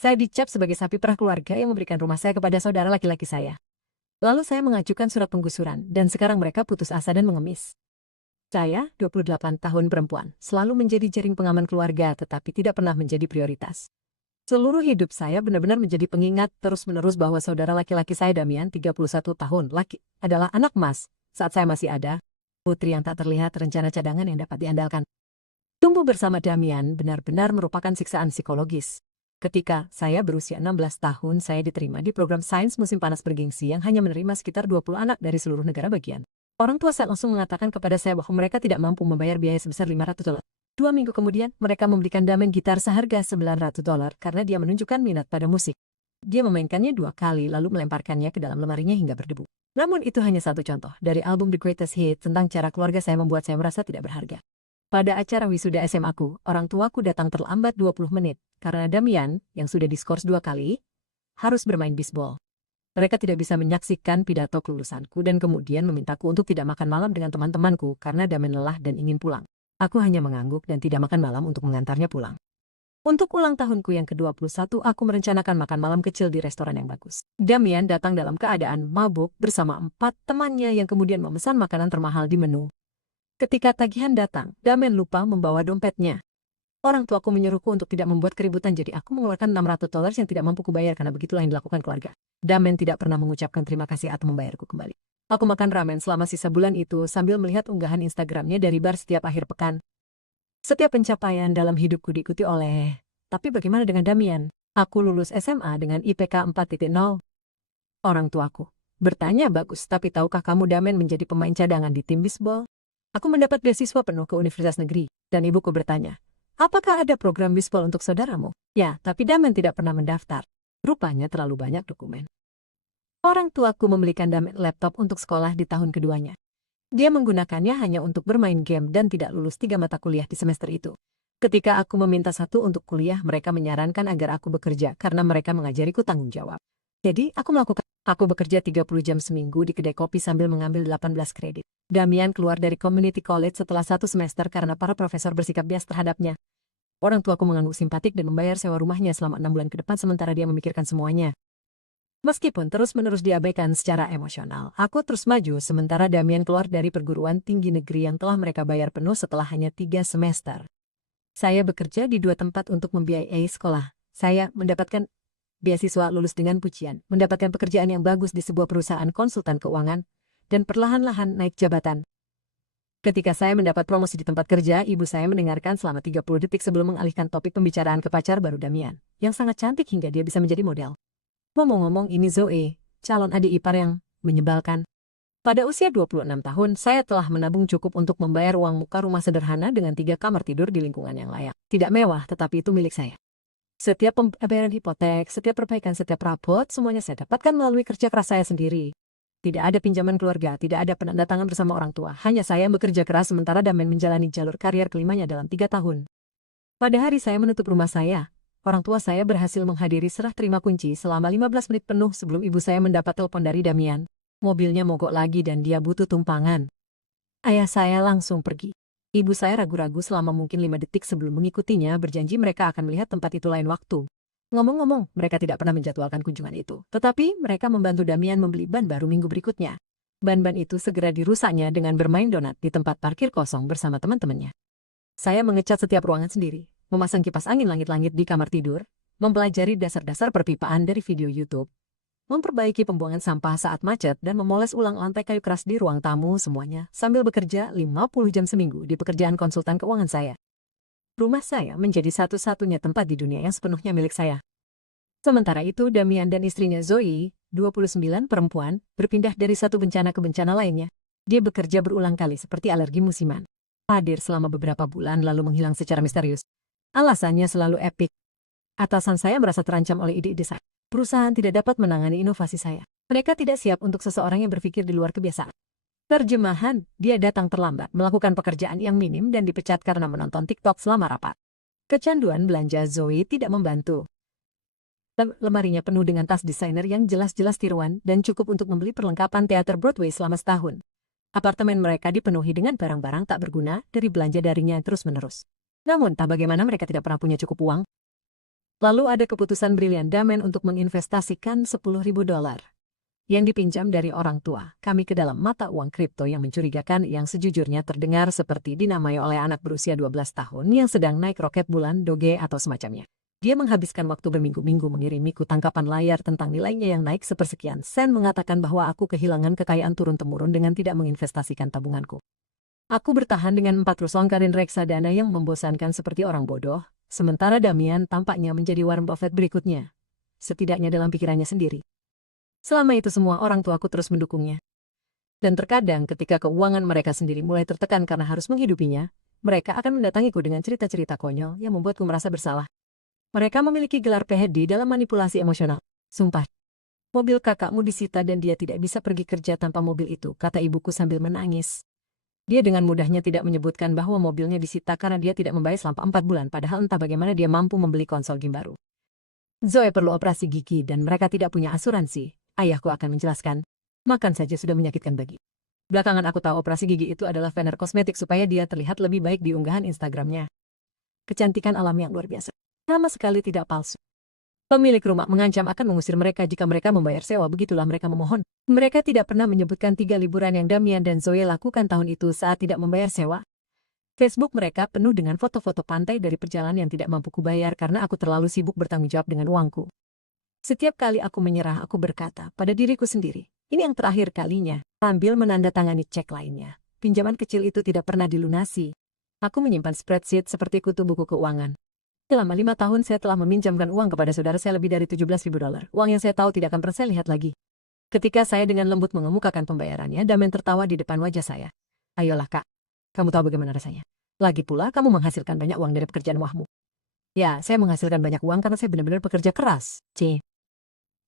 Saya dicap sebagai sapi perah keluarga yang memberikan rumah saya kepada saudara laki-laki saya. Lalu saya mengajukan surat penggusuran, dan sekarang mereka putus asa dan mengemis. Saya, 28 tahun perempuan, selalu menjadi jaring pengaman keluarga tetapi tidak pernah menjadi prioritas. Seluruh hidup saya benar-benar menjadi pengingat terus-menerus bahwa saudara laki-laki saya Damian, 31 tahun, adalah anak emas. Saat saya masih ada, putri yang tak terlihat, rencana cadangan yang dapat diandalkan. Tumbuh bersama Damian benar-benar merupakan siksaan psikologis. Ketika saya berusia 16 tahun, saya diterima di program sains musim panas bergengsi yang hanya menerima sekitar 20 anak dari seluruh negara bagian. Orang tua saya langsung mengatakan kepada saya bahwa mereka tidak mampu membayar biaya sebesar $500. 2 minggu kemudian, mereka membelikan Damian gitar seharga $900 karena dia menunjukkan minat pada musik. Dia memainkannya 2 kali lalu melemparkannya ke dalam lemarinya hingga berdebu. Namun itu hanya satu contoh dari album The Greatest Hits tentang cara keluarga saya membuat saya merasa tidak berharga. Pada acara wisuda SMA aku, orang tuaku datang terlambat 20 menit karena Damian, yang sudah diskors 2 kali, harus bermain bisbol. Mereka tidak bisa menyaksikan pidato kelulusanku dan kemudian memintaku untuk tidak makan malam dengan teman-temanku karena Damian lelah dan ingin pulang. Aku hanya mengangguk dan tidak makan malam untuk mengantarnya pulang. Untuk ulang tahunku yang ke-21, aku merencanakan makan malam kecil di restoran yang bagus. Damian datang dalam keadaan mabuk bersama 4 temannya yang kemudian memesan makanan termahal di menu. Ketika tagihan datang, Damian lupa membawa dompetnya. Orang tuaku menyuruhku untuk tidak membuat keributan, jadi aku mengeluarkan $600 yang tidak mampu kubayar karena begitulah yang dilakukan keluarga. Damian tidak pernah mengucapkan terima kasih atau membayarku kembali. Aku makan ramen selama sisa bulan itu sambil melihat unggahan Instagramnya dari bar setiap akhir pekan. Setiap pencapaian dalam hidupku diikuti oleh, tapi bagaimana dengan Damian? Aku lulus SMA dengan IPK 4.0. Orang tuaku bertanya, bagus, tapi tahukah kamu Damian menjadi pemain cadangan di tim bisbol? Aku mendapat beasiswa penuh ke universitas negeri, dan ibuku bertanya, apakah ada program bisbol untuk saudaramu? Ya, tapi Damian tidak pernah mendaftar. Rupanya terlalu banyak dokumen. Orang tuaku membelikan Damian laptop untuk sekolah di tahun keduanya. Dia menggunakannya hanya untuk bermain game dan tidak lulus 3 mata kuliah di semester itu. Ketika aku meminta satu untuk kuliah, mereka menyarankan agar aku bekerja karena mereka mengajariku tanggung jawab. Jadi, aku bekerja 30 jam seminggu di kedai kopi sambil mengambil 18 kredit. Damian keluar dari community college setelah 1 semester karena para profesor bersikap bias terhadapnya. Orang tuaku mengangguk simpatik dan membayar sewa rumahnya selama 6 bulan ke depan sementara dia memikirkan semuanya. Meskipun terus-menerus diabaikan secara emosional, aku terus maju sementara Damian keluar dari perguruan tinggi negeri yang telah mereka bayar penuh setelah hanya 3 semester. Saya bekerja di 2 tempat untuk membiayai sekolah. Saya mendapatkan beasiswa, lulus dengan pujian, mendapatkan pekerjaan yang bagus di sebuah perusahaan konsultan keuangan, dan perlahan-lahan naik jabatan. Ketika saya mendapat promosi di tempat kerja, ibu saya mendengarkan selama 30 detik sebelum mengalihkan topik pembicaraan ke pacar baru Damian, yang sangat cantik hingga dia bisa menjadi model. Ngomong-ngomong, ini Zoe, calon adik ipar yang menyebalkan. Pada usia 26 tahun, saya telah menabung cukup untuk membayar uang muka rumah sederhana dengan 3 kamar tidur di lingkungan yang layak. Tidak mewah, tetapi itu milik saya. Setiap pembayaran hipotek, setiap perbaikan, setiap rapot, semuanya saya dapatkan melalui kerja keras saya sendiri. Tidak ada pinjaman keluarga, tidak ada penandatangan bersama orang tua. Hanya saya yang bekerja keras sementara Damian menjalani jalur karier kelimanya dalam 3 tahun. Pada hari saya menutup rumah saya, orang tua saya berhasil menghadiri serah terima kunci selama 15 menit penuh sebelum ibu saya mendapat telepon dari Damian. Mobilnya mogok lagi dan dia butuh tumpangan. Ayah saya langsung pergi. Ibu saya ragu-ragu selama mungkin 5 detik sebelum mengikutinya, berjanji mereka akan melihat tempat itu lain waktu. Ngomong-ngomong, mereka tidak pernah menjadwalkan kunjungan itu. Tetapi mereka membantu Damian membeli ban baru minggu berikutnya. Ban-ban itu segera dirusaknya dengan bermain donat di tempat parkir kosong bersama teman-temannya. Saya mengecat setiap ruangan sendiri, memasang kipas angin langit-langit di kamar tidur, mempelajari dasar-dasar perpipaan dari video YouTube, memperbaiki pembuangan sampah saat macet, dan memoles ulang lantai kayu keras di ruang tamu, semuanya sambil bekerja 50 jam seminggu di pekerjaan konsultan keuangan saya. Rumah saya menjadi satu-satunya tempat di dunia yang sepenuhnya milik saya. Sementara itu, Damian dan istrinya Zoe, 29 perempuan, berpindah dari satu bencana ke bencana lainnya. Dia bekerja berulang kali seperti alergi musiman. Hadir selama beberapa bulan lalu menghilang secara misterius. Alasannya selalu epik. Atasan saya merasa terancam oleh ide-ide saya. Perusahaan tidak dapat menangani inovasi saya. Mereka tidak siap untuk seseorang yang berpikir di luar kebiasaan. Terjemahan, dia datang terlambat, melakukan pekerjaan yang minim dan dipecat karena menonton TikTok selama rapat. Kecanduan belanja Zoe tidak membantu. Lemarinya penuh dengan tas desainer yang jelas-jelas tiruan dan cukup untuk membeli perlengkapan teater Broadway selama setahun. Apartemen mereka dipenuhi dengan barang-barang tak berguna dari belanja darinya terus-menerus. Namun, tak bagaimana mereka tidak pernah punya cukup uang. Lalu ada keputusan brilian Damen untuk menginvestasikan $10.000 yang dipinjam dari orang tua kami ke dalam mata uang kripto yang mencurigakan yang sejujurnya terdengar seperti dinamai oleh anak berusia 12 tahun yang sedang naik roket bulan Doge atau semacamnya. Dia menghabiskan waktu berminggu-minggu mengirimiku tangkapan layar tentang nilainya yang naik sepersekian sen mengatakan bahwa aku kehilangan kekayaan turun-temurun dengan tidak menginvestasikan tabunganku. Aku bertahan dengan 4 rusongkarin reksadana yang membosankan seperti orang bodoh, sementara Damian tampaknya menjadi Warren Buffett berikutnya. Setidaknya dalam pikirannya sendiri. Selama itu semua orang tuaku terus mendukungnya. Dan terkadang ketika keuangan mereka sendiri mulai tertekan karena harus menghidupinya, mereka akan mendatangiku dengan cerita-cerita konyol yang membuatku merasa bersalah. Mereka memiliki gelar PhD dalam manipulasi emosional. Sumpah. Mobil kakakmu disita dan dia tidak bisa pergi kerja tanpa mobil itu, kata ibuku sambil menangis. Dia dengan mudahnya tidak menyebutkan bahwa mobilnya disita karena dia tidak membayar selama 4 bulan, padahal entah bagaimana dia mampu membeli konsol game baru. Zoe perlu operasi gigi dan mereka tidak punya asuransi. Ayahku akan menjelaskan. Makan saja sudah menyakitkan bagi. Belakangan aku tahu operasi gigi itu adalah veneer kosmetik supaya dia terlihat lebih baik di unggahan Instagramnya. Kecantikan alam yang luar biasa. Sama sekali tidak palsu. Pemilik rumah mengancam akan mengusir mereka jika mereka membayar sewa, begitulah mereka memohon. Mereka tidak pernah menyebutkan 3 liburan yang Damian dan Zoe lakukan tahun itu saat tidak membayar sewa. Facebook mereka penuh dengan foto-foto pantai dari perjalanan yang tidak mampu kubayar karena aku terlalu sibuk bertanggung jawab dengan uangku. Setiap kali aku menyerah, aku berkata pada diriku sendiri, ini yang terakhir kalinya, sambil menandatangani cek lainnya. Pinjaman kecil itu tidak pernah dilunasi. Aku menyimpan spreadsheet seperti kutu buku keuangan. Selama 5 tahun saya telah meminjamkan uang kepada saudara saya lebih dari $17.000, uang yang saya tahu tidak akan pernah saya lihat lagi. Ketika saya dengan lembut mengemukakan pembayarannya, Damen tertawa di depan wajah saya. Ayolah kak, kamu tahu bagaimana rasanya. Lagi pula kamu menghasilkan banyak uang dari pekerjaan wahmu. Ya, saya menghasilkan banyak uang karena saya benar-benar bekerja keras.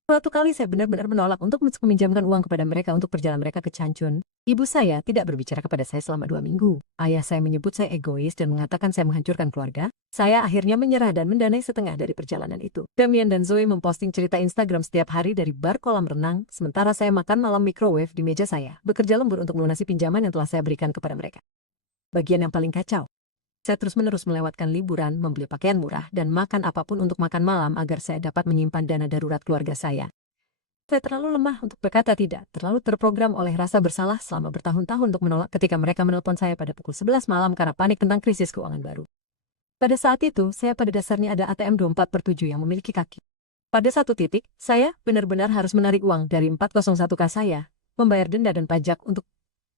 Suatu kali saya benar-benar menolak untuk meminjamkan uang kepada mereka untuk perjalanan mereka ke Cancun. Ibu saya tidak berbicara kepada saya selama 2 minggu. Ayah saya menyebut saya egois dan mengatakan saya menghancurkan keluarga. Saya akhirnya menyerah dan mendanai setengah dari perjalanan itu. Damian dan Zoe memposting cerita Instagram setiap hari dari bar kolam renang, sementara saya makan malam microwave di meja saya, bekerja lembur untuk melunasi pinjaman yang telah saya berikan kepada mereka. Bagian yang paling kacau. Saya terus-menerus melewatkan liburan, membeli pakaian murah, dan makan apapun untuk makan malam agar saya dapat menyimpan dana darurat keluarga saya. Saya terlalu lemah untuk berkata tidak, terlalu terprogram oleh rasa bersalah selama bertahun-tahun untuk menolak ketika mereka menelpon saya pada pukul 11 malam karena panik tentang krisis keuangan baru. Pada saat itu, saya pada dasarnya ada ATM 24/7 yang memiliki kaki. Pada satu titik, saya benar-benar harus menarik uang dari 401k saya, membayar denda dan pajak untuk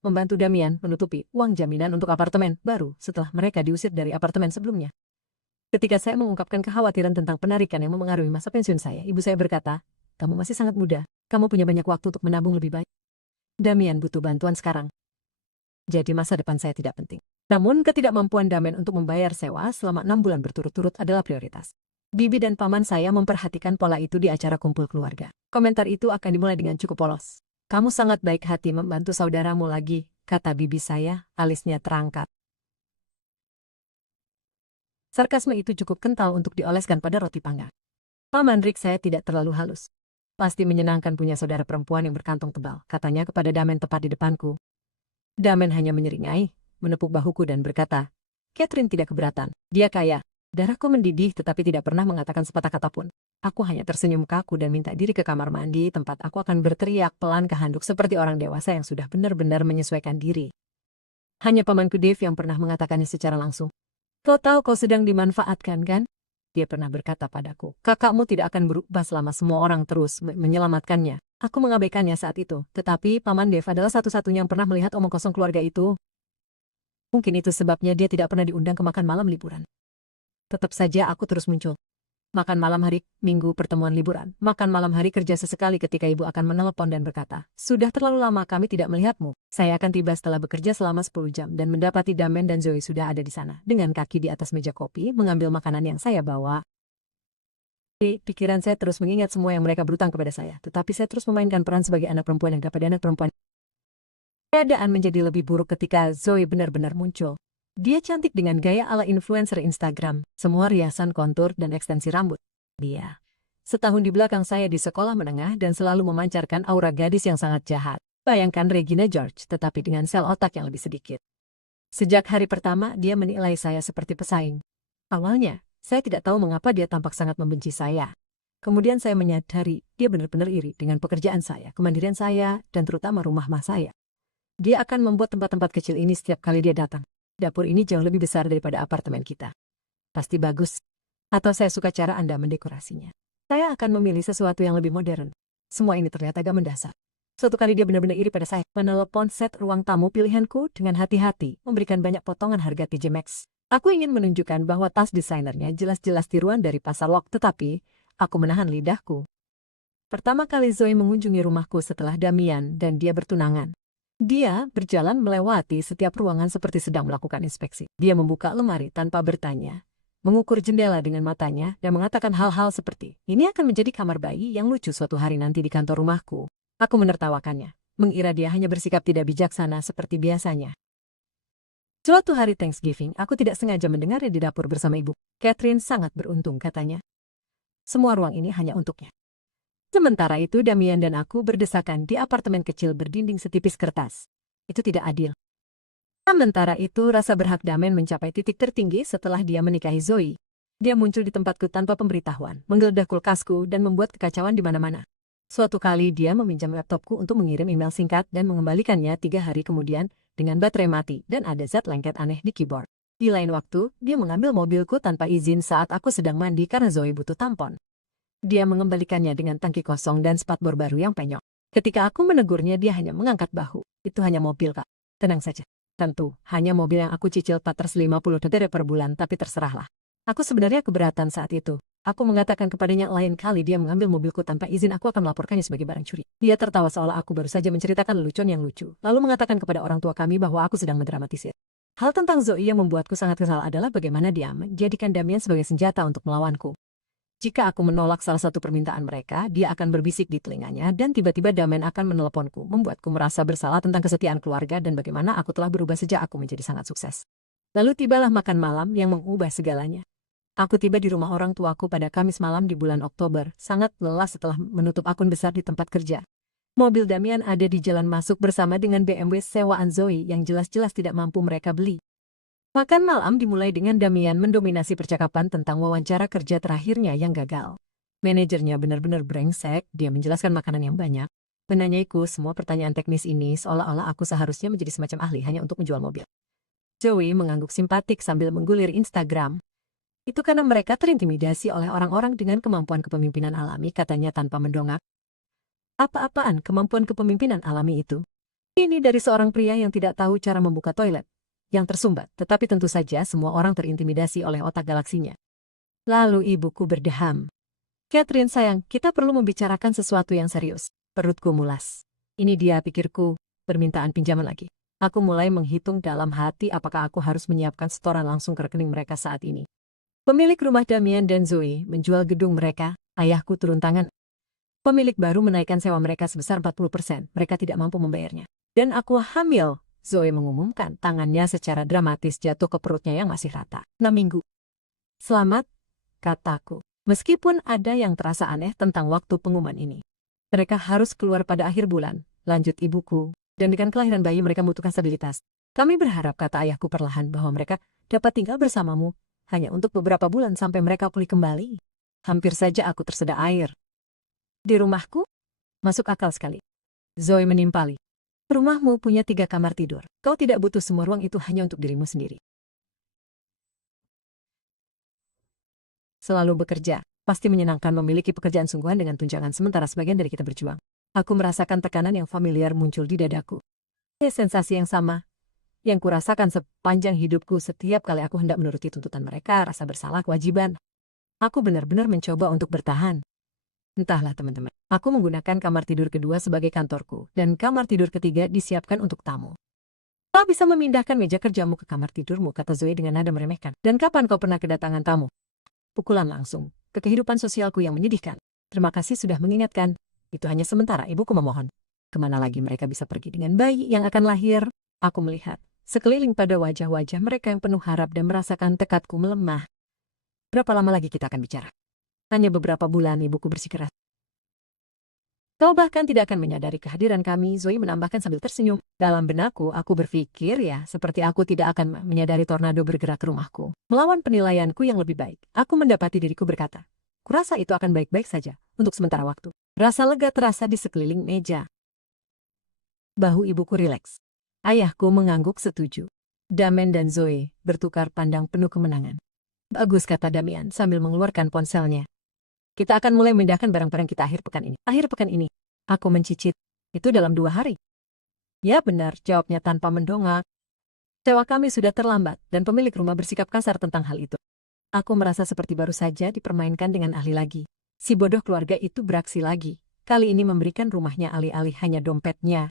membantu Damian menutupi uang jaminan untuk apartemen baru setelah mereka diusir dari apartemen sebelumnya. Ketika saya mengungkapkan kekhawatiran tentang penarikan yang memengaruhi masa pensiun saya, ibu saya berkata, kamu masih sangat muda, kamu punya banyak waktu untuk menabung lebih baik. Damian butuh bantuan sekarang. Jadi masa depan saya tidak penting. Namun ketidakmampuan Damian untuk membayar sewa selama 6 bulan berturut-turut adalah prioritas. Bibi dan paman saya memperhatikan pola itu di acara kumpul keluarga. Komentar itu akan dimulai dengan cukup polos. Kamu sangat baik hati membantu saudaramu lagi, kata bibi saya, alisnya terangkat. Sarkasme itu cukup kental untuk dioleskan pada roti panggang. Paman Rick saya tidak terlalu halus. Pasti menyenangkan punya saudara perempuan yang berkantong tebal, katanya kepada Damen tepat di depanku. Damen hanya menyeringai, menepuk bahuku dan berkata, Catherine tidak keberatan, dia kaya. Darahku mendidih tetapi tidak pernah mengatakan sepatah kata pun. Aku hanya tersenyum kaku dan minta diri ke kamar mandi tempat aku akan berteriak pelan ke handuk seperti orang dewasa yang sudah benar-benar menyesuaikan diri. Hanya pamanku Dave yang pernah mengatakannya secara langsung. Kau tahu kau sedang dimanfaatkan kan? Dia pernah berkata padaku, kakakmu tidak akan berubah selama semua orang terus menyelamatkannya. Aku mengabaikannya saat itu, tetapi paman Dave adalah satu-satunya yang pernah melihat omong kosong keluarga itu. Mungkin itu sebabnya dia tidak pernah diundang ke makan malam liburan. Tetap saja aku terus muncul. Makan malam hari Minggu pertemuan liburan. Makan malam hari kerja sesekali ketika ibu akan menelepon dan berkata, sudah terlalu lama kami tidak melihatmu. Saya akan tiba setelah bekerja selama 10 jam dan mendapati Damen dan Zoe sudah ada di sana. Dengan kaki di atas meja kopi, mengambil makanan yang saya bawa. Pikiran saya terus mengingat semua yang mereka berutang kepada saya. Tetapi saya terus memainkan peran sebagai anak perempuan yang dapat anak perempuan. Keadaan menjadi lebih buruk ketika Zoe benar-benar muncul. Dia cantik dengan gaya ala influencer Instagram, semua riasan kontur dan ekstensi rambut. Dia setahun di belakang saya di sekolah menengah dan selalu memancarkan aura gadis yang sangat jahat. Bayangkan Regina George tetapi dengan sel otak yang lebih sedikit. Sejak hari pertama dia menilai saya seperti pesaing. Awalnya, Saya tidak tahu mengapa dia tampak sangat membenci saya. Kemudian saya menyadari dia benar-benar iri dengan pekerjaan saya, kemandirian saya, dan terutama rumah mas saya. Dia akan membuat tempat-tempat kecil ini setiap kali dia datang. Dapur ini jauh lebih besar daripada apartemen kita. Pasti bagus. Atau saya suka cara Anda mendekorasinya. Saya akan memilih sesuatu yang lebih modern. Semua ini terlihat agak mendasar. Suatu kali dia benar-benar iri pada saya. Menelepon set ruang tamu pilihanku dengan hati-hati, memberikan banyak potongan harga TJ Maxx. Aku ingin menunjukkan bahwa tas desainernya jelas-jelas tiruan dari pasar lok, tetapi aku menahan lidahku. Pertama kali Zoe mengunjungi rumahku setelah Damian dan dia bertunangan. Dia berjalan melewati setiap ruangan seperti sedang melakukan inspeksi. Dia membuka lemari tanpa bertanya, mengukur jendela dengan matanya, dan mengatakan hal-hal seperti, ini akan menjadi kamar bayi yang lucu suatu hari nanti di kantor rumahku. Aku menertawakannya, mengira dia hanya bersikap tidak bijaksana seperti biasanya. Suatu hari Thanksgiving, aku tidak sengaja mendengarnya di dapur bersama ibu. Catherine sangat beruntung, katanya. Semua ruang ini hanya untuknya. Sementara itu Damian dan aku berdesakan di apartemen kecil berdinding setipis kertas. Itu tidak adil. Sementara itu rasa berhak Damian mencapai titik tertinggi setelah dia menikahi Zoe. Dia muncul di tempatku tanpa pemberitahuan, menggeledah kulkasku dan membuat kekacauan di mana-mana. Suatu kali dia meminjam laptopku untuk mengirim email singkat dan mengembalikannya 3 hari kemudian dengan baterai mati dan ada zat lengket aneh di keyboard. Di lain waktu, dia mengambil mobilku tanpa izin saat aku sedang mandi karena Zoe butuh tampon. Dia mengembalikannya dengan tangki kosong dan spatbor baru yang penyok. Ketika aku menegurnya, dia hanya mengangkat bahu. Itu hanya mobil, Kak. Tenang saja. Tentu, hanya mobil yang aku cicil $450 per bulan, tapi terserahlah. Aku sebenarnya keberatan saat itu. Aku mengatakan kepadanya lain kali dia mengambil mobilku tanpa izin, aku akan melaporkannya sebagai barang curi. Dia tertawa seolah aku baru saja menceritakan lelucon yang lucu, lalu mengatakan kepada orang tua kami bahwa aku sedang mendramatisir. Hal tentang Zoe yang membuatku sangat kesal adalah bagaimana dia menjadikan Damian sebagai senjata untuk melawanku. Jika aku menolak salah satu permintaan mereka, dia akan berbisik di telinganya dan tiba-tiba Damian akan meneleponku, membuatku merasa bersalah tentang kesetiaan keluarga dan bagaimana aku telah berubah sejak aku menjadi sangat sukses. Lalu tibalah makan malam yang mengubah segalanya. Aku tiba di rumah orang tuaku pada Kamis malam di bulan Oktober, sangat lelah setelah menutup akun besar di tempat kerja. Mobil Damian ada di jalan masuk bersama dengan BMW sewaan Zoe yang jelas-jelas tidak mampu mereka beli. Makan malam dimulai dengan Damian mendominasi percakapan tentang wawancara kerja terakhirnya yang gagal. Manajernya benar-benar brengsek, dia menjelaskan makanan yang banyak. Menanyaiku semua pertanyaan teknis ini seolah-olah aku seharusnya menjadi semacam ahli hanya untuk menjual mobil. Zoe mengangguk simpatik sambil menggulir Instagram. Itu karena mereka terintimidasi oleh orang-orang dengan kemampuan kepemimpinan alami, katanya tanpa mendongak. Apa-apaan kemampuan kepemimpinan alami itu? Ini dari seorang pria yang tidak tahu cara membuka toilet, yang tersumbat, tetapi tentu saja semua orang terintimidasi oleh otak galaksinya. Lalu ibuku berdeham. Catherine sayang, kita perlu membicarakan sesuatu yang serius. Perutku mulas. Ini dia, pikirku, permintaan pinjaman lagi. Aku mulai menghitung dalam hati apakah aku harus menyiapkan setoran langsung ke rekening mereka saat ini. Pemilik rumah Damian dan Zoe menjual gedung mereka, ayahku turun tangan. Pemilik baru menaikkan sewa mereka sebesar 40%, mereka tidak mampu membayarnya. Dan aku hamil, Zoe mengumumkan, tangannya secara dramatis jatuh ke perutnya yang masih rata. 6 minggu. Selamat, kataku. Meskipun ada yang terasa aneh tentang waktu pengumuman ini. Mereka harus keluar pada akhir bulan, lanjut ibuku, dan dengan kelahiran bayi mereka membutuhkan stabilitas. Kami berharap, kata ayahku perlahan, bahwa mereka dapat tinggal bersamamu, hanya untuk beberapa bulan sampai mereka pulih kembali. Hampir saja aku tersedak air. Di rumahku? Masuk akal sekali. Zoe menimpali. Rumahmu punya 3 kamar tidur. Kau tidak butuh semua ruang itu hanya untuk dirimu sendiri. Selalu bekerja. Pasti menyenangkan memiliki pekerjaan sungguhan dengan tunjangan sementara sebagian dari kita berjuang. Aku merasakan tekanan yang familiar muncul di dadaku. Sensasi yang sama yang kurasakan sepanjang hidupku setiap kali aku hendak menuruti tuntutan mereka, rasa bersalah, kewajiban. Aku benar-benar mencoba untuk bertahan. Entahlah teman-teman, aku menggunakan kamar tidur kedua sebagai kantorku, dan kamar tidur ketiga disiapkan untuk tamu. Kau bisa memindahkan meja kerjamu ke kamar tidurmu, kata Zoe dengan nada meremehkan. Dan kapan kau pernah kedatangan tamu? Pukulan langsung ke kehidupan sosialku yang menyedihkan. Terima kasih sudah mengingatkan. Itu hanya sementara, ibuku memohon. Kemana lagi mereka bisa pergi dengan bayi yang akan lahir? Aku melihat sekeliling pada wajah-wajah mereka yang penuh harap dan merasakan tekadku melemah. Berapa lama lagi kita akan bicara? Hanya beberapa bulan, ibuku bersikeras. Kau bahkan tidak akan menyadari kehadiran kami, Zoe menambahkan sambil tersenyum. Dalam benakku, aku berpikir ya, seperti aku tidak akan menyadari tornado bergerak ke rumahku. Melawan penilaianku yang lebih baik, aku mendapati diriku berkata, kurasa itu akan baik-baik saja, untuk sementara waktu. Rasa lega terasa di sekeliling meja. Bahu ibuku rileks. Ayahku mengangguk setuju. Damian dan Zoe bertukar pandang penuh kemenangan. Bagus, kata Damian sambil mengeluarkan ponselnya. Kita akan mulai memindahkan barang-barang kita akhir pekan ini. Akhir pekan ini? Aku mencicit. Itu dalam 2 hari. Ya benar, jawabnya tanpa mendongak. Sewa kami sudah terlambat dan pemilik rumah bersikap kasar tentang hal itu. Aku merasa seperti baru saja dipermainkan dengan ahli lagi. Si bodoh keluarga itu beraksi lagi. Kali ini memberikan rumahnya alih-alih hanya dompetnya.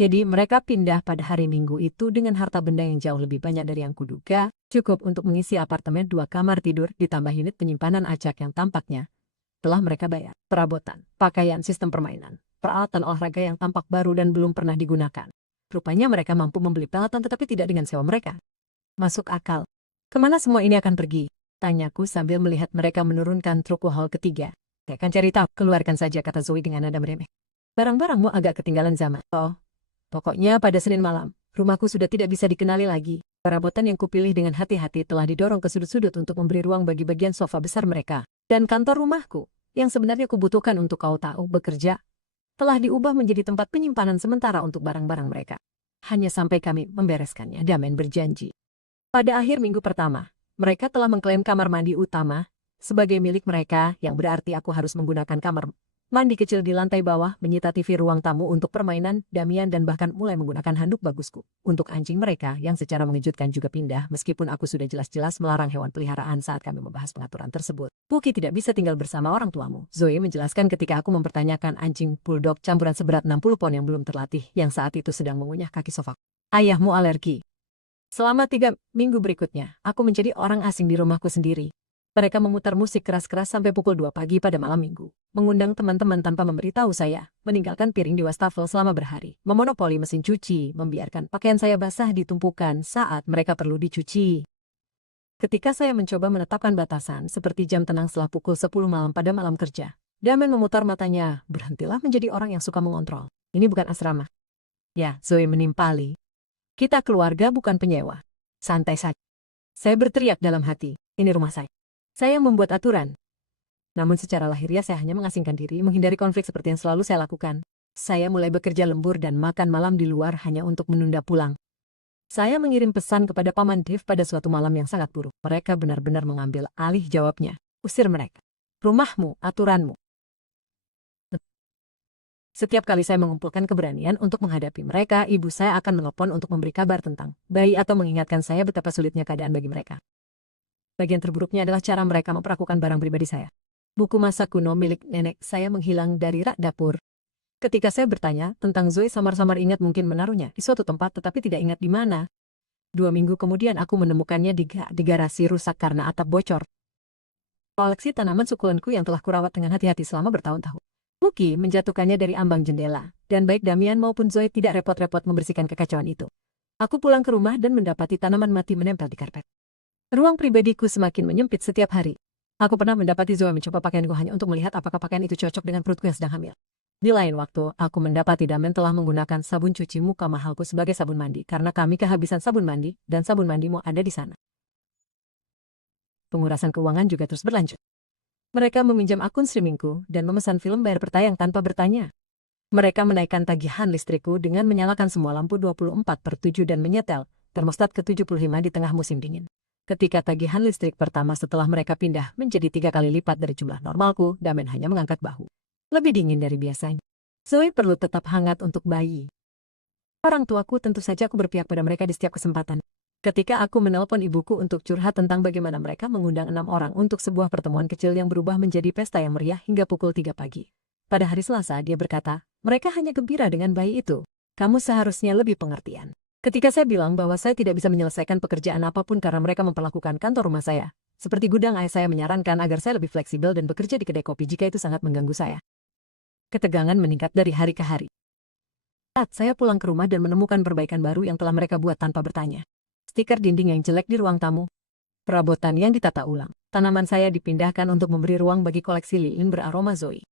Jadi mereka pindah pada hari Minggu itu dengan harta benda yang jauh lebih banyak dari yang kuduga, cukup untuk mengisi apartemen 2 kamar tidur ditambah unit penyimpanan acak yang tampaknya telah mereka bayar. Perabotan, pakaian, sistem permainan, peralatan olahraga yang tampak baru dan belum pernah digunakan. Rupanya mereka mampu membeli peralatan tetapi tidak dengan sewa mereka. Masuk akal. Kemana semua ini akan pergi? Tanyaku sambil melihat mereka menurunkan truk ke hall ketiga. Saya akan cari tahu, keluarkan saja, kata Zoe dengan nada meremeh. Barang-barangmu agak ketinggalan zaman. Oh. Pokoknya pada Senin malam, rumahku sudah tidak bisa dikenali lagi. Perabotan yang kupilih dengan hati-hati telah didorong ke sudut-sudut untuk memberi ruang bagi bagian sofa besar mereka. Dan kantor rumahku, yang sebenarnya kubutuhkan untuk kau tahu bekerja, telah diubah menjadi tempat penyimpanan sementara untuk barang-barang mereka. Hanya sampai kami membereskannya, Damian berjanji. Pada akhir minggu pertama, mereka telah mengklaim kamar mandi utama sebagai milik mereka, yang berarti aku harus menggunakan kamar mandi kecil di lantai bawah, menyita TV ruang tamu untuk permainan, Damian dan bahkan mulai menggunakan handuk bagusku untuk anjing mereka yang secara mengejutkan juga pindah meskipun aku sudah jelas-jelas melarang hewan peliharaan saat kami membahas pengaturan tersebut. Puki tidak bisa tinggal bersama orang tuamu, Zoe menjelaskan ketika aku mempertanyakan anjing bulldog campuran seberat 60 pon yang belum terlatih yang saat itu sedang mengunyah kaki sofa. Ayahmu alergi. Selama 3 minggu berikutnya, aku menjadi orang asing di rumahku sendiri. Mereka memutar musik keras-keras sampai pukul 2 pagi pada malam minggu, mengundang teman-teman tanpa memberitahu saya, meninggalkan piring di wastafel selama berhari, memonopoli mesin cuci, membiarkan pakaian saya basah di tumpukan saat mereka perlu dicuci. Ketika saya mencoba menetapkan batasan seperti jam tenang setelah pukul 10 malam pada malam kerja, Damian memutar matanya, berhentilah menjadi orang yang suka mengontrol. Ini bukan asrama. Ya, Zoe menimpali. Kita keluarga bukan penyewa. Santai saja. Saya berteriak dalam hati, ini rumah saya. Saya membuat aturan. Namun secara lahiriah saya hanya mengasingkan diri, menghindari konflik seperti yang selalu saya lakukan. Saya mulai bekerja lembur dan makan malam di luar hanya untuk menunda pulang. Saya mengirim pesan kepada Paman Dave pada suatu malam yang sangat buruk. Mereka benar-benar mengambil alih jawabnya. Usir mereka. Rumahmu, aturanmu. Setiap kali saya mengumpulkan keberanian untuk menghadapi mereka, ibu saya akan menelpon untuk memberi kabar tentang bayi atau mengingatkan saya betapa sulitnya keadaan bagi mereka. Bagian terburuknya adalah cara mereka memperlakukan barang pribadi saya. Buku masa kuno milik nenek saya menghilang dari rak dapur. Ketika saya bertanya tentang Zoe, samar-samar ingat mungkin menaruhnya di suatu tempat tetapi tidak ingat di mana. 2 minggu kemudian aku menemukannya di garasi rusak karena atap bocor. Koleksi tanaman sukulenku yang telah kurawat dengan hati-hati selama bertahun-tahun. Puki menjatuhkannya dari ambang jendela, dan baik Damian maupun Zoe tidak repot-repot membersihkan kekacauan itu. Aku pulang ke rumah dan mendapati tanaman mati menempel di karpet. Ruang pribadiku semakin menyempit setiap hari. Aku pernah mendapati Zoe mencoba pakaianku hanya untuk melihat apakah pakaian itu cocok dengan perutku yang sedang hamil. Di lain waktu, aku mendapati Damian telah menggunakan sabun cuci muka mahalku sebagai sabun mandi karena kami kehabisan sabun mandi dan sabun mandimu ada di sana. Pengurasan keuangan juga terus berlanjut. Mereka meminjam akun streamingku dan memesan film bayar per tayang tanpa bertanya. Mereka menaikkan tagihan listrikku dengan menyalakan semua lampu 24/7 dan menyetel termostat ke 75 di tengah musim dingin. Ketika tagihan listrik pertama setelah mereka pindah menjadi 3 kali lipat dari jumlah normalku, Damian hanya mengangkat bahu. Lebih dingin dari biasanya. Zoe perlu tetap hangat untuk bayi. Orang tuaku tentu saja aku berpihak pada mereka di setiap kesempatan. Ketika aku menelpon ibuku untuk curhat tentang bagaimana mereka mengundang 6 orang untuk sebuah pertemuan kecil yang berubah menjadi pesta yang meriah hingga pukul 3 pagi. Pada hari Selasa dia berkata, mereka hanya gembira dengan bayi itu. Kamu seharusnya lebih pengertian. Ketika saya bilang bahwa saya tidak bisa menyelesaikan pekerjaan apapun karena mereka memperlakukan kantor rumah saya, seperti gudang, ayah saya menyarankan agar saya lebih fleksibel dan bekerja di kedai kopi jika itu sangat mengganggu saya. Ketegangan meningkat dari hari ke hari. Saat saya pulang ke rumah dan menemukan perbaikan baru yang telah mereka buat tanpa bertanya. Stiker dinding yang jelek di ruang tamu. Perabotan yang ditata ulang. Tanaman saya dipindahkan untuk memberi ruang bagi koleksi lilin beraroma Zoe.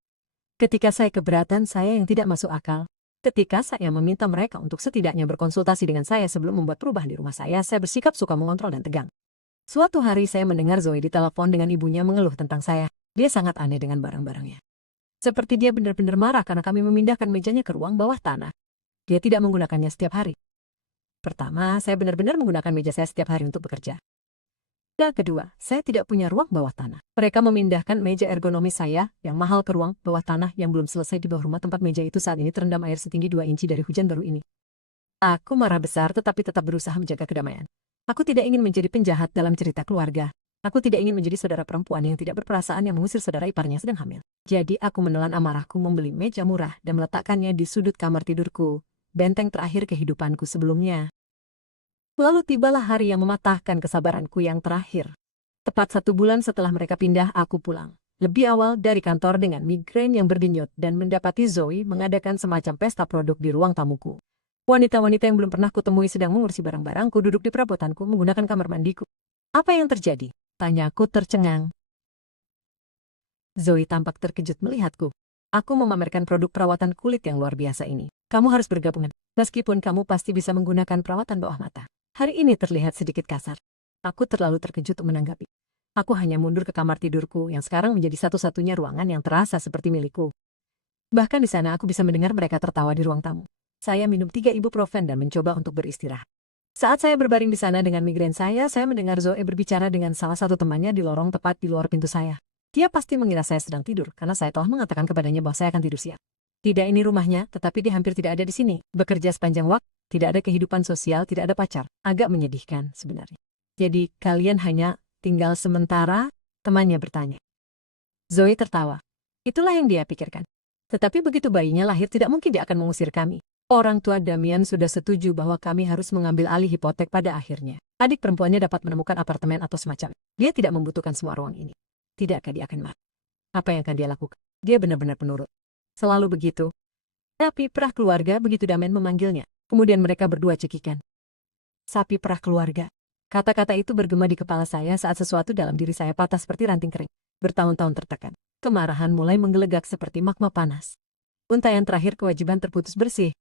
Ketika saya keberatan saya yang tidak masuk akal. Ketika saya meminta mereka untuk setidaknya berkonsultasi dengan saya sebelum membuat perubahan di rumah saya bersikap suka mengontrol dan tegang. Suatu hari saya mendengar Zoe di telepon dengan ibunya mengeluh tentang saya. Dia sangat aneh dengan barang-barangnya. Seperti dia benar-benar marah karena kami memindahkan mejanya ke ruang bawah tanah. Dia tidak menggunakannya setiap hari. Pertama, saya benar-benar menggunakan meja saya setiap hari untuk bekerja. Dan kedua, saya tidak punya ruang bawah tanah. Mereka memindahkan meja ergonomis saya yang mahal ke ruang bawah tanah yang belum selesai di bawah rumah tempat meja itu saat ini terendam air setinggi 2 inci dari hujan baru ini. Aku marah besar tetapi tetap berusaha menjaga kedamaian. Aku tidak ingin menjadi penjahat dalam cerita keluarga. Aku tidak ingin menjadi saudara perempuan yang tidak berperasaan yang mengusir saudara iparnya sedang hamil. Jadi aku menelan amarahku membeli meja murah dan meletakkannya di sudut kamar tidurku, benteng terakhir kehidupanku sebelumnya. Lalu tibalah hari yang mematahkan kesabaranku yang terakhir. Tepat 1 bulan setelah mereka pindah, aku pulang. Lebih awal dari kantor dengan migrain yang berdenyut dan mendapati Zoe mengadakan semacam pesta produk di ruang tamuku. Wanita-wanita yang belum pernah kutemui sedang mengurusi barang-barangku duduk di perabotanku menggunakan kamar mandiku. Apa yang terjadi? Tanyaku tercengang. Zoe tampak terkejut melihatku. Aku memamerkan produk perawatan kulit yang luar biasa ini. Kamu harus bergabung. Meskipun kamu pasti bisa menggunakan perawatan bawah mata. Hari ini terlihat sedikit kasar. Aku terlalu terkejut untuk menanggapi. Aku hanya mundur ke kamar tidurku yang sekarang menjadi satu-satunya ruangan yang terasa seperti milikku. Bahkan di sana aku bisa mendengar mereka tertawa di ruang tamu. Saya minum 3 ibuprofen dan mencoba untuk beristirahat. Saat saya berbaring di sana dengan migrain saya mendengar Zoe berbicara dengan salah satu temannya di lorong tepat di luar pintu saya. Dia pasti mengira saya sedang tidur karena saya telah mengatakan kepadanya bahwa saya akan tidur siang. Tidak, ini rumahnya, tetapi dia hampir tidak ada di sini. Bekerja sepanjang waktu, tidak ada kehidupan sosial, tidak ada pacar. Agak menyedihkan sebenarnya. Jadi, kalian hanya tinggal sementara? Temannya bertanya. Zoe tertawa. Itulah yang dia pikirkan. Tetapi begitu bayinya lahir tidak mungkin dia akan mengusir kami. Orang tua Damian sudah setuju bahwa kami harus mengambil alih hipotek pada akhirnya. Adik perempuannya dapat menemukan apartemen atau semacam. Dia tidak membutuhkan semua ruang ini. Tidakkah dia akan marah? Apa yang akan dia lakukan? Dia benar-benar penurut. Selalu begitu. Sapi perah keluarga, begitu Damian memanggilnya. Kemudian mereka berdua cekikan. Sapi perah keluarga. Kata-kata itu bergema di kepala saya saat sesuatu dalam diri saya patah seperti ranting kering. Bertahun-tahun tertekan. Kemarahan mulai menggelegak seperti magma panas. Untaian terakhir kewajiban terputus bersih.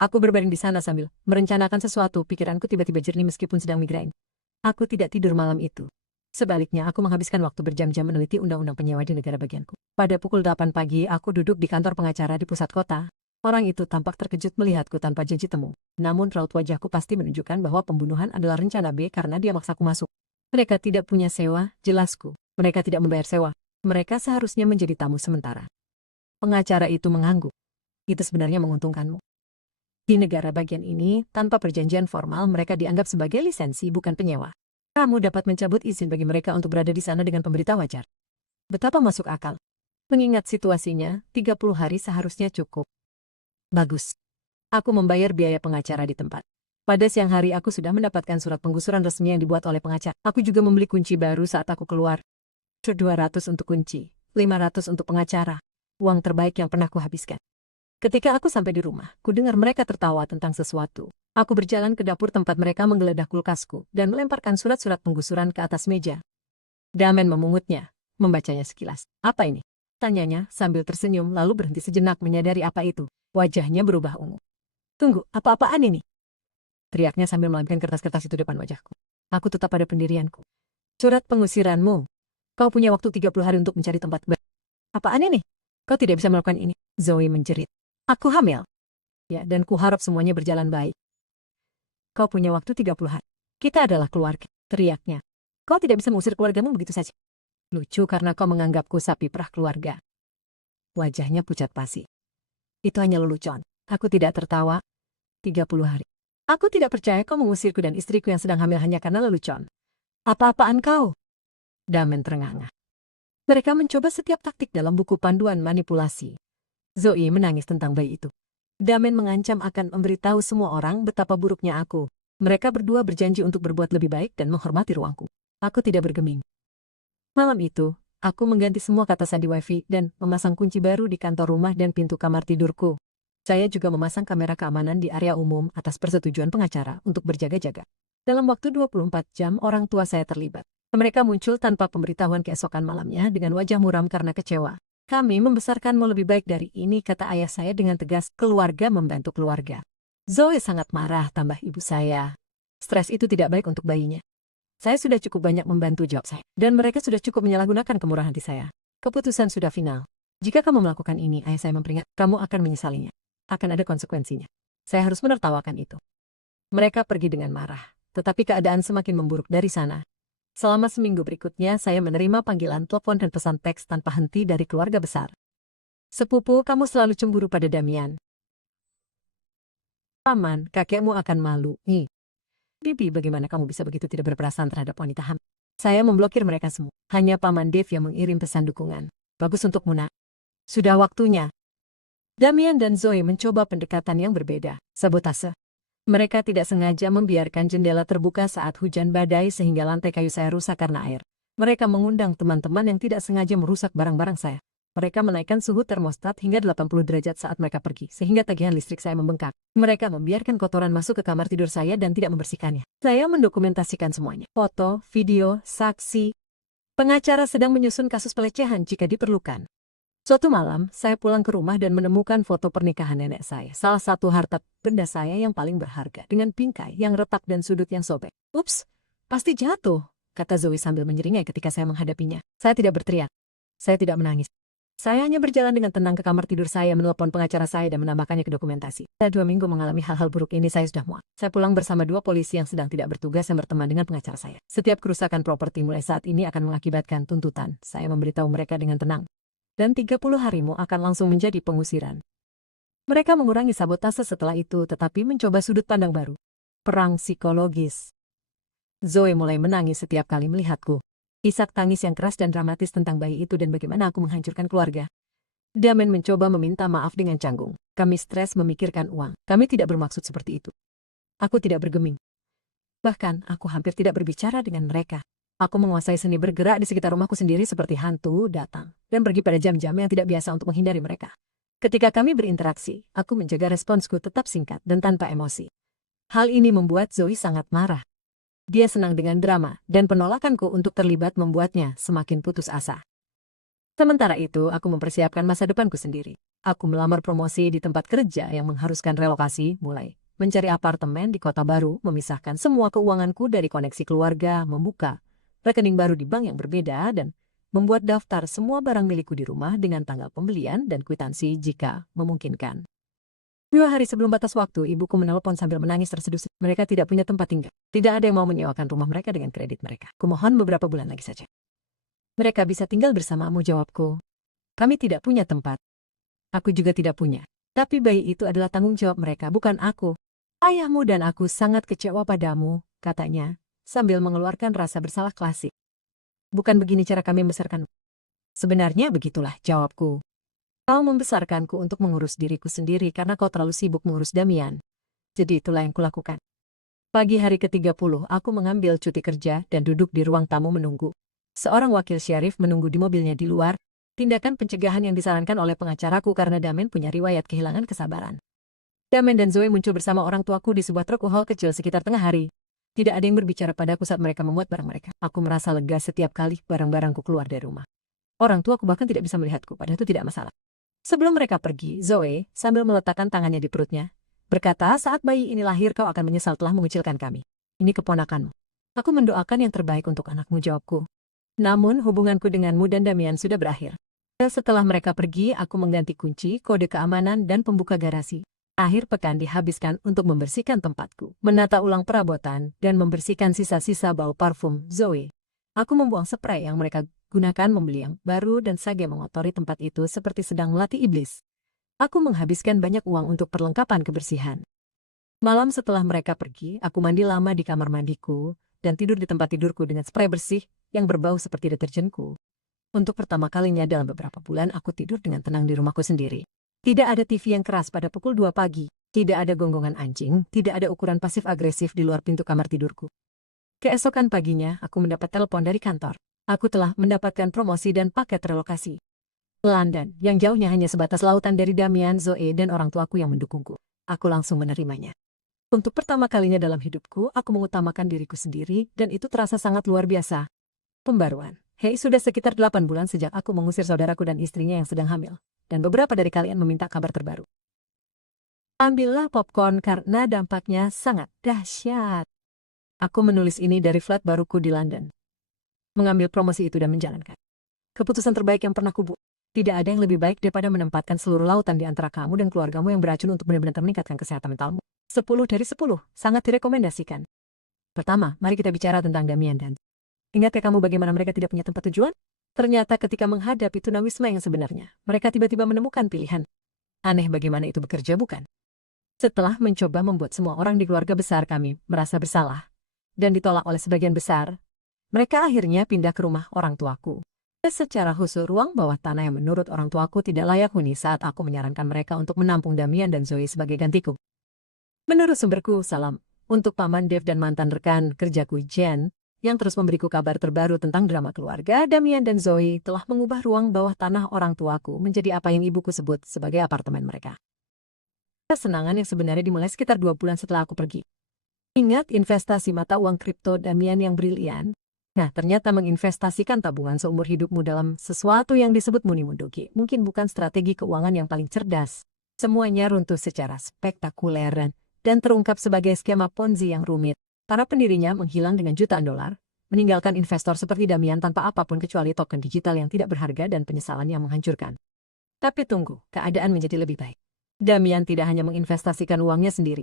Aku berbaring di sana sambil merencanakan sesuatu, pikiranku tiba-tiba jernih meskipun sedang migrain. Aku tidak tidur malam itu. Sebaliknya, aku menghabiskan waktu berjam-jam meneliti undang-undang penyewa di negara bagianku. Pada pukul 8 pagi, aku duduk di kantor pengacara di pusat kota. Orang itu tampak terkejut melihatku tanpa janji temu. Namun raut wajahku pasti menunjukkan bahwa pembunuhan adalah rencana B karena dia maksaku masuk. Mereka tidak punya sewa, jelasku. Mereka tidak membayar sewa. Mereka seharusnya menjadi tamu sementara. Pengacara itu mengangguk. Itu sebenarnya menguntungkanmu. Di negara bagian ini, tanpa perjanjian formal mereka dianggap sebagai lisensi bukan penyewa. Kamu dapat mencabut izin bagi mereka untuk berada di sana dengan pemberita wajar. Betapa masuk akal. Mengingat situasinya, 30 hari seharusnya cukup. Bagus. Aku membayar biaya pengacara di tempat. Pada siang hari aku sudah mendapatkan surat penggusuran resmi yang dibuat oleh pengacara. Aku juga membeli kunci baru saat aku keluar. 200 untuk kunci, 500 untuk pengacara. Uang terbaik yang pernah kuhabiskan. Ketika aku sampai di rumah, ku dengar mereka tertawa tentang sesuatu. Aku berjalan ke dapur tempat mereka menggeledah kulkasku dan melemparkan surat-surat penggusuran ke atas meja. Damian memungutnya, membacanya sekilas. Apa ini? Tanyanya sambil tersenyum lalu berhenti sejenak menyadari apa itu. Wajahnya berubah ungu. Tunggu, apa-apaan ini? Teriaknya sambil melambaikan kertas-kertas itu depan wajahku. Aku tetap pada pendirianku. Surat pengusiranmu. Kau punya waktu 30 hari untuk mencari tempat baru. Apaan ini? Kau tidak bisa melakukan ini. Zoe menjerit. Aku hamil. Ya, dan kuharap semuanya berjalan baik. Kau punya waktu 30 hari. Kita adalah keluarga, teriaknya. Kau tidak bisa mengusir keluargamu begitu saja. Lucu karena kau menganggapku sapi perah keluarga. Wajahnya pucat pasi. Itu hanya lelucon. Aku tidak tertawa. 30 hari. Aku tidak percaya kau mengusirku dan istriku yang sedang hamil hanya karena lelucon. Apa-apaan kau? Damian terengah-engah. Mereka mencoba setiap taktik dalam buku panduan manipulasi. Zoe menangis tentang bayi itu. Damian mengancam akan memberitahu semua orang betapa buruknya aku. Mereka berdua berjanji untuk berbuat lebih baik dan menghormati ruangku. Aku tidak bergeming. Malam itu, aku mengganti semua kata sandi wifi dan memasang kunci baru di kantor rumah dan pintu kamar tidurku. Saya juga memasang kamera keamanan di area umum atas persetujuan pengacara untuk berjaga-jaga. Dalam waktu 24 jam orang tua saya terlibat. Mereka muncul tanpa pemberitahuan keesokan malamnya dengan wajah muram karena kecewa. Kami membesarkanmu lebih baik dari ini, kata ayah saya dengan tegas. Keluarga membantu keluarga. Zoe sangat marah, tambah ibu saya. Stres itu tidak baik untuk bayinya. Saya sudah cukup banyak membantu, jawab saya. Dan mereka sudah cukup menyalahgunakan kemurahan hati saya. Keputusan sudah final. Jika kamu melakukan ini, ayah saya memperingat, kamu akan menyesalinya. Akan ada konsekuensinya. Saya harus menertawakan itu. Mereka pergi dengan marah. Tetapi keadaan semakin memburuk dari sana. Selama seminggu berikutnya, saya menerima panggilan telepon dan pesan teks tanpa henti dari keluarga besar. Sepupu, kamu selalu cemburu pada Damian. Paman, kakekmu akan malu. Bibi, bagaimana kamu bisa begitu tidak berperasaan terhadap wanita hamil? Saya memblokir mereka semua. Hanya Paman Dave yang mengirim pesan dukungan. Bagus untukmu, nak. Sudah waktunya. Damian dan Zoe mencoba pendekatan yang berbeda. Sabotase. Mereka tidak sengaja membiarkan jendela terbuka saat hujan badai sehingga lantai kayu saya rusak karena air. Mereka mengundang teman-teman yang tidak sengaja merusak barang-barang saya. Mereka menaikkan suhu termostat hingga 80 derajat saat mereka pergi, sehingga tagihan listrik saya membengkak. Mereka membiarkan kotoran masuk ke kamar tidur saya dan tidak membersihkannya. Saya mendokumentasikan semuanya. Foto, video, saksi. Pengacara sedang menyusun kasus pelecehan jika diperlukan. Suatu malam, saya pulang ke rumah dan menemukan foto pernikahan nenek saya. Salah satu harta benda saya yang paling berharga, dengan bingkai yang retak dan sudut yang sobek. Ups, pasti jatuh, kata Zoe sambil menyeringai ketika saya menghadapinya. Saya tidak berteriak. Saya tidak menangis. Saya hanya berjalan dengan tenang ke kamar tidur saya, menelpon pengacara saya dan menambahkannya ke dokumentasi. Setelah 2 minggu mengalami hal-hal buruk ini, saya sudah muak. Saya pulang bersama 2 polisi yang sedang tidak bertugas yang berteman dengan pengacara saya. Setiap kerusakan properti mulai saat ini akan mengakibatkan tuntutan. Saya memberitahu mereka dengan tenang. Dan 30 harimu akan langsung menjadi pengusiran. Mereka mengurangi sabotase setelah itu, tetapi mencoba sudut pandang baru. Perang psikologis. Zoe mulai menangis setiap kali melihatku. Isak tangis yang keras dan dramatis tentang bayi itu dan bagaimana aku menghancurkan keluarga. Damian mencoba meminta maaf dengan canggung. Kami stres memikirkan uang. Kami tidak bermaksud seperti itu. Aku tidak bergeming. Bahkan, aku hampir tidak berbicara dengan mereka. Aku menguasai seni bergerak di sekitar rumahku sendiri seperti hantu datang dan pergi pada jam-jam yang tidak biasa untuk menghindari mereka. Ketika kami berinteraksi, aku menjaga responsku tetap singkat dan tanpa emosi. Hal ini membuat Zoe sangat marah. Dia senang dengan drama, dan penolakanku untuk terlibat membuatnya semakin putus asa. Sementara itu, aku mempersiapkan masa depanku sendiri. Aku melamar promosi di tempat kerja yang mengharuskan relokasi, mulai mencari apartemen di kota baru, memisahkan semua keuanganku dari koneksi keluarga, membuka rekening baru di bank yang berbeda, dan membuat daftar semua barang milikku di rumah dengan tanggal pembelian dan kwitansi jika memungkinkan. 2 hari sebelum batas waktu, ibuku menelpon sambil menangis terseduh. Mereka tidak punya tempat tinggal. Tidak ada yang mau menyewakan rumah mereka dengan kredit mereka. Kumohon beberapa bulan lagi saja. Mereka bisa tinggal bersamamu, jawabku. Kami tidak punya tempat. Aku juga tidak punya. Tapi bayi itu adalah tanggung jawab mereka, bukan aku. Ayahmu dan aku sangat kecewa padamu, katanya, sambil mengeluarkan rasa bersalah klasik. Bukan begini cara kami membesarkanmu. Sebenarnya begitulah, jawabku. Kau membesarkanku untuk mengurus diriku sendiri karena kau terlalu sibuk mengurus Damian. Jadi itulah yang kulakukan. Pagi hari ke-30, aku mengambil cuti kerja dan duduk di ruang tamu menunggu. Seorang wakil syarif menunggu di mobilnya di luar, tindakan pencegahan yang disarankan oleh pengacaraku karena Damian punya riwayat kehilangan kesabaran. Damian dan Zoe muncul bersama orang tuaku di sebuah truk hall kecil sekitar tengah hari. Tidak ada yang berbicara padaku saat mereka memuat barang mereka. Aku merasa lega setiap kali barang-barangku keluar dari rumah. Orang tuaku bahkan tidak bisa melihatku, padahal itu tidak masalah. Sebelum mereka pergi, Zoe, sambil meletakkan tangannya di perutnya, berkata, saat bayi ini lahir kau akan menyesal telah mengucilkan kami. Ini keponakanmu. Aku mendoakan yang terbaik untuk anakmu, jawabku. Namun hubunganku denganmu dan Damian sudah berakhir. Setelah mereka pergi, aku mengganti kunci, kode keamanan, dan pembuka garasi. Akhir pekan dihabiskan untuk membersihkan tempatku, menata ulang perabotan, dan membersihkan sisa-sisa bau parfum Zoe. Aku membuang spray yang mereka gunakan, membeli yang baru, dan Sage mengotori tempat itu seperti sedang melatih iblis. Aku menghabiskan banyak uang untuk perlengkapan kebersihan. Malam setelah mereka pergi, aku mandi lama di kamar mandiku, dan tidur di tempat tidurku dengan spray bersih yang berbau seperti deterjenku. Untuk pertama kalinya dalam beberapa bulan, aku tidur dengan tenang di rumahku sendiri. Tidak ada TV yang keras pada pukul 2 pagi, tidak ada gonggongan anjing, tidak ada ukuran pasif-agresif di luar pintu kamar tidurku. Keesokan paginya, aku mendapat telepon dari kantor. Aku telah mendapatkan promosi dan paket relokasi. London, yang jauhnya hanya sebatas lautan dari Damian, Zoe, dan orang tuaku yang mendukungku. Aku langsung menerimanya. Untuk pertama kalinya dalam hidupku, aku mengutamakan diriku sendiri, dan itu terasa sangat luar biasa. Pembaruan. Hei, sudah sekitar 8 bulan sejak aku mengusir saudaraku dan istrinya yang sedang hamil. Dan beberapa dari kalian meminta kabar terbaru. Ambillah popcorn karena dampaknya sangat dahsyat. Aku menulis ini dari flat baruku di London. Mengambil promosi itu dan menjalankan. Keputusan terbaik yang pernah kubuat. Tidak ada yang lebih baik daripada menempatkan seluruh lautan di antara kamu dan keluargamu yang beracun untuk benar-benar meningkatkan kesehatan mentalmu. 10 dari 10, sangat direkomendasikan. Pertama, mari kita bicara tentang Damian dan ingatkah kamu bagaimana mereka tidak punya tempat tujuan? Ternyata ketika menghadapi tunawisma yang sebenarnya, mereka tiba-tiba menemukan pilihan. Aneh bagaimana itu bekerja, bukan? Setelah mencoba membuat semua orang di keluarga besar kami merasa bersalah, dan ditolak oleh sebagian besar, mereka akhirnya pindah ke rumah orang tuaku. Secara khusus ruang bawah tanah yang menurut orang tuaku tidak layak huni saat aku menyarankan mereka untuk menampung Damian dan Zoe sebagai gantiku. Menurut sumberku, salam untuk Paman Dave dan mantan rekan kerjaku Jen, yang terus memberiku kabar terbaru tentang drama keluarga, Damian dan Zoe telah mengubah ruang bawah tanah orang tuaku menjadi apa yang ibuku sebut sebagai apartemen mereka. Kesenangan yang sebenarnya dimulai sekitar 2 bulan setelah aku pergi. Ingat investasi mata uang kripto Damian yang brilian? Nah, ternyata menginvestasikan tabungan seumur hidupmu dalam sesuatu yang disebut muni-munduki mungkin bukan strategi keuangan yang paling cerdas. Semuanya runtuh secara spektakuler dan terungkap sebagai skema Ponzi yang rumit. Para pendirinya menghilang dengan jutaan dolar, meninggalkan investor seperti Damian tanpa apapun kecuali token digital yang tidak berharga dan penyesalan yang menghancurkan. Tapi tunggu, keadaan menjadi lebih baik. Damian tidak hanya menginvestasikan uangnya sendiri.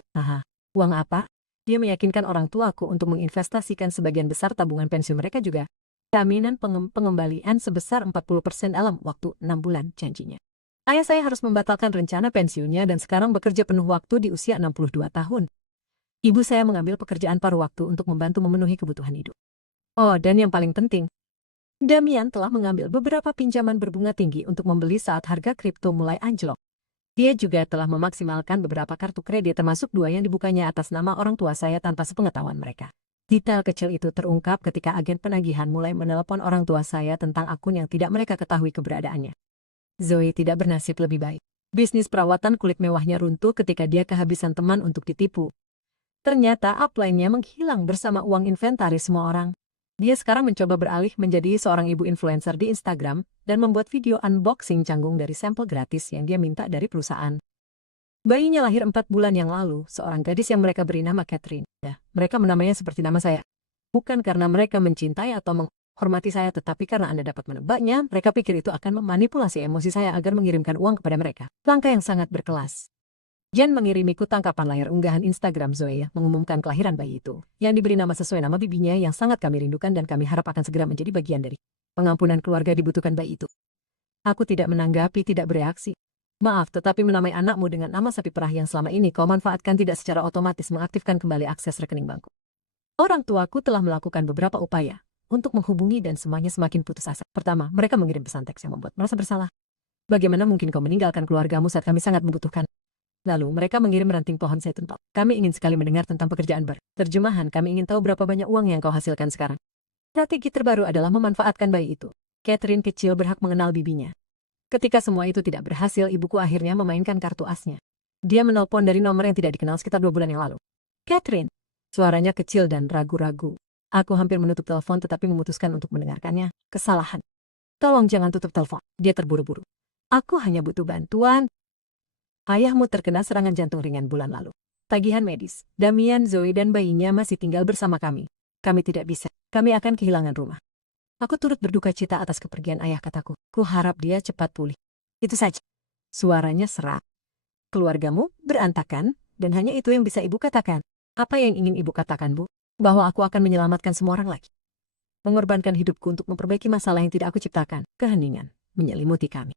Uang apa? Dia meyakinkan orang tuaku untuk menginvestasikan sebagian besar tabungan pensiun mereka juga. Jaminan pengembalian sebesar 40% dalam waktu 6 bulan janjinya. Ayah saya harus membatalkan rencana pensiunnya dan sekarang bekerja penuh waktu di usia 62 tahun. Ibu saya mengambil pekerjaan paruh waktu untuk membantu memenuhi kebutuhan hidup. Oh, dan yang paling penting, Damian telah mengambil beberapa pinjaman berbunga tinggi untuk membeli saat harga kripto mulai anjlok. Dia juga telah memaksimalkan beberapa kartu kredit termasuk 2 yang dibukanya atas nama orang tua saya tanpa sepengetahuan mereka. Detail kecil itu terungkap ketika agen penagihan mulai menelepon orang tua saya tentang akun yang tidak mereka ketahui keberadaannya. Zoe tidak bernasib lebih baik. Bisnis perawatan kulit mewahnya runtuh ketika dia kehabisan teman untuk ditipu. Ternyata upline-nya menghilang bersama uang inventaris semua orang. Dia sekarang mencoba beralih menjadi seorang ibu influencer di Instagram dan membuat video unboxing canggung dari sampel gratis yang dia minta dari perusahaan. Bayinya lahir 4 bulan yang lalu, seorang gadis yang mereka beri nama Catherine. Mereka menamainya seperti nama saya. Bukan karena mereka mencintai atau menghormati saya, tetapi karena Anda dapat menebaknya, mereka pikir itu akan memanipulasi emosi saya agar mengirimkan uang kepada mereka. Langkah yang sangat berkelas. Jen mengirimiku tangkapan layar unggahan Instagram Zoe mengumumkan kelahiran bayi itu, yang diberi nama sesuai nama bibinya yang sangat kami rindukan dan kami harap akan segera menjadi bagian dari pengampunan keluarga dibutuhkan bayi itu. Aku tidak menanggapi, tidak bereaksi. Maaf, tetapi menamai anakmu dengan nama sapi perah yang selama ini kau manfaatkan tidak secara otomatis mengaktifkan kembali akses rekening bankku. Orang tuaku telah melakukan beberapa upaya untuk menghubungi dan semuanya semakin putus asa. Pertama, mereka mengirim pesan teks yang membuat merasa bersalah. Bagaimana mungkin kau meninggalkan keluargamu saat kami sangat membutuhkan? Lalu mereka mengirim ranting pohon zaitun. Kami ingin sekali mendengar tentang pekerjaan baru. Terjemahan, kami ingin tahu berapa banyak uang yang kau hasilkan sekarang. Strategi terbaru adalah memanfaatkan bayi itu. Catherine kecil berhak mengenal bibinya. Ketika semua itu tidak berhasil, ibuku akhirnya memainkan kartu asnya. Dia menelpon dari nomor yang tidak dikenal sekitar 2 bulan yang lalu. Catherine. Suaranya kecil dan ragu-ragu. Aku hampir menutup telepon tetapi memutuskan untuk mendengarkannya. Kesalahan. Tolong jangan tutup telepon. Dia terburu-buru. Aku hanya butuh bantuan. Ayahmu terkena serangan jantung ringan bulan lalu. Tagihan medis. Damian, Zoe dan bayinya masih tinggal bersama kami. Kami tidak bisa. Kami akan kehilangan rumah. Aku turut berduka cita atas kepergian ayah, kataku. Ku harap dia cepat pulih. Itu saja. Suaranya serak. Keluargamu berantakan, dan hanya itu yang bisa ibu katakan. Apa yang ingin ibu katakan, Bu? Bahwa aku akan menyelamatkan semua orang lagi. Mengorbankan hidupku untuk memperbaiki masalah yang tidak aku ciptakan. Keheningan menyelimuti kami.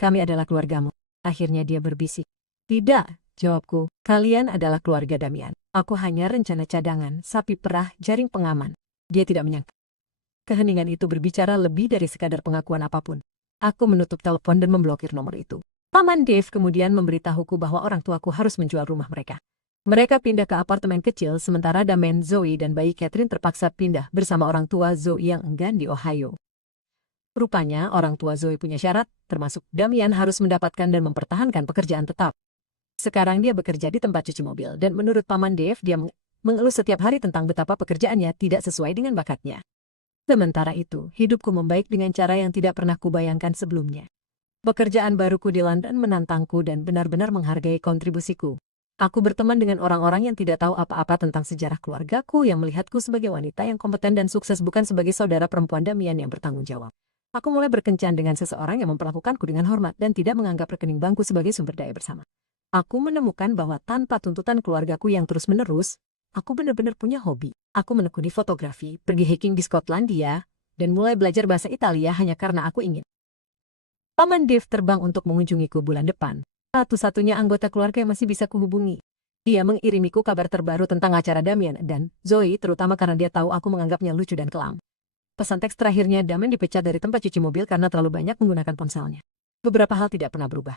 Kami adalah keluargamu. Akhirnya dia berbisik. Tidak, jawabku. Kalian adalah keluarga Damian. Aku hanya rencana cadangan, sapi perah, jaring pengaman. Dia tidak menyangka. Keheningan itu berbicara lebih dari sekadar pengakuan apapun. Aku menutup telepon dan memblokir nomor itu. Paman Dave kemudian memberitahuku bahwa orang tuaku harus menjual rumah mereka. Mereka pindah ke apartemen kecil sementara Damian, Zoe dan bayi Catherine terpaksa pindah bersama orang tua Zoe yang enggan di Ohio. Rupanya orang tua Zoe punya syarat, termasuk Damian harus mendapatkan dan mempertahankan pekerjaan tetap. Sekarang dia bekerja di tempat cuci mobil dan menurut Paman Dave dia mengeluh setiap hari tentang betapa pekerjaannya tidak sesuai dengan bakatnya. Sementara itu, hidupku membaik dengan cara yang tidak pernah kubayangkan sebelumnya. Pekerjaan baruku di London menantangku dan benar-benar menghargai kontribusiku. Aku berteman dengan orang-orang yang tidak tahu apa-apa tentang sejarah keluargaku yang melihatku sebagai wanita yang kompeten dan sukses bukan sebagai saudara perempuan Damian yang bertanggung jawab. Aku mulai berkencan dengan seseorang yang memperlakukanku dengan hormat dan tidak menganggap rekening bankku sebagai sumber daya bersama. Aku menemukan bahwa tanpa tuntutan keluargaku yang terus-menerus, aku benar-benar punya hobi. Aku menekuni fotografi, pergi hiking di Skotlandia, dan mulai belajar bahasa Italia hanya karena aku ingin. Paman Dave terbang untuk mengunjungiku bulan depan. Satu-satunya anggota keluarga yang masih bisa kuhubungi. Dia mengirimiku kabar terbaru tentang acara Damian dan Zoe, terutama karena dia tahu aku menganggapnya lucu dan kelam. Pesan teks terakhirnya, Damian dipecat dari tempat cuci mobil karena terlalu banyak menggunakan ponselnya. Beberapa hal tidak pernah berubah.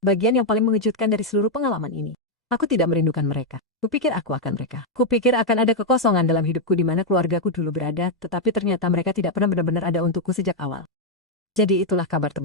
Bagian yang paling mengejutkan dari seluruh pengalaman ini, aku tidak merindukan mereka. Kupikir aku akan mereka. Kupikir akan ada kekosongan dalam hidupku di mana keluargaku dulu berada, tetapi ternyata mereka tidak pernah benar-benar ada untukku sejak awal. Jadi itulah kabar terbaru.